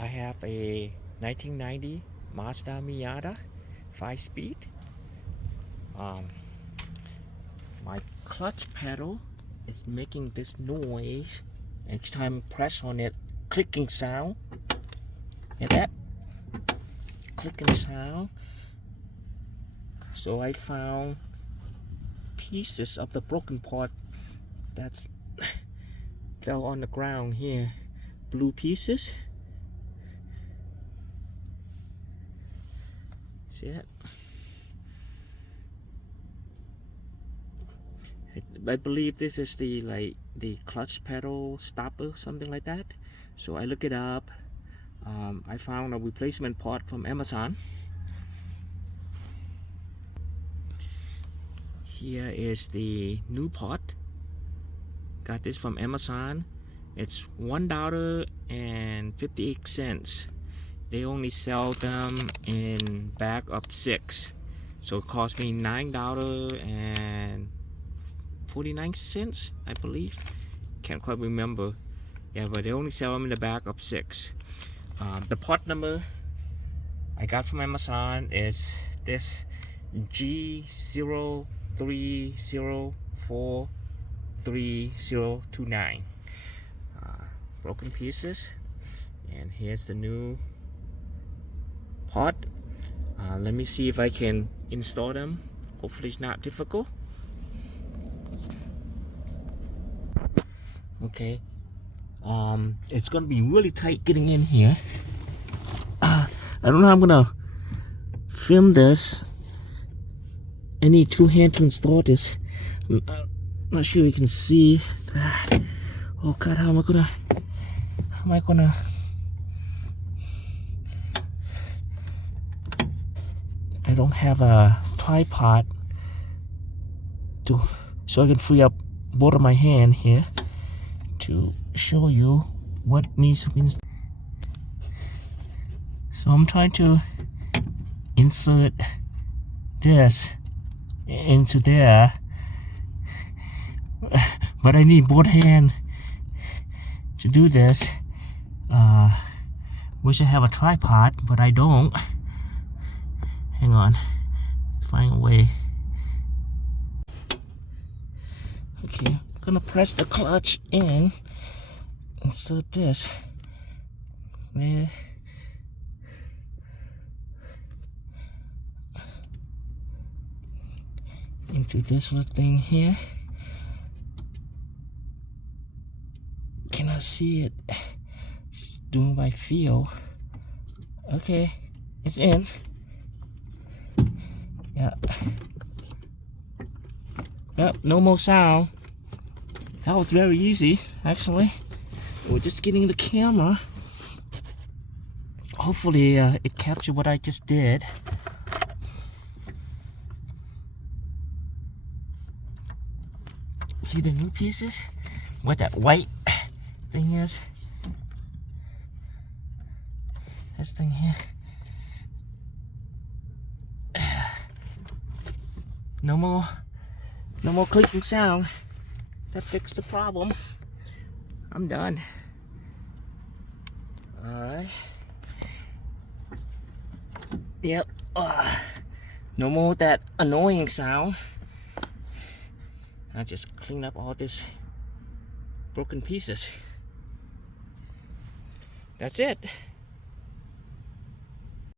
I have a 1990 Mazda Miata 5-speed. My clutch pedal is making this noise each time I press on it, clicking sound. Hear that? Clicking sound. So I found pieces of the broken part that's fell on the ground here. Blue pieces. See that? I believe this is the clutch pedal stopper, something like that. So I look it up. I found a replacement part from Amazon. Here is the new part. Got this from Amazon. It's $1.58. They only sell them in bag of 6, so it cost me $9.49, I believe. Can't quite remember. Yeah, but they only sell them in the bag of 6. The part number I got from Amazon is this G030433029. Broken pieces, and here's the new part. Let me see if I can install them. Hopefully it's not difficult. Okay, it's gonna be really tight getting in here. I don't know how I'm gonna film this. I need 2 hands to install this. I'm not sure you can see that. Oh God, how am I gonna I don't have a tripod so I can free up both of my hand here to show you what needs to be installed. So I'm trying to insert this into there, but I need both hands to do this. Wish I have a tripod, but I don't. Hang on, find a way. Okay, I'm gonna press the clutch in, insert this there, into this little thing here. Can I see it? It's doing my feel. Okay, it's in. Yep, no more sound. That was very easy, actually. We're just getting the camera. Hopefully it captured what I just did. See the new pieces? What that white thing is? This thing here. No more clicking sound. That fixed the problem. I'm done. Alright. Yep. No more that annoying sound. I just clean up all this broken pieces. That's it.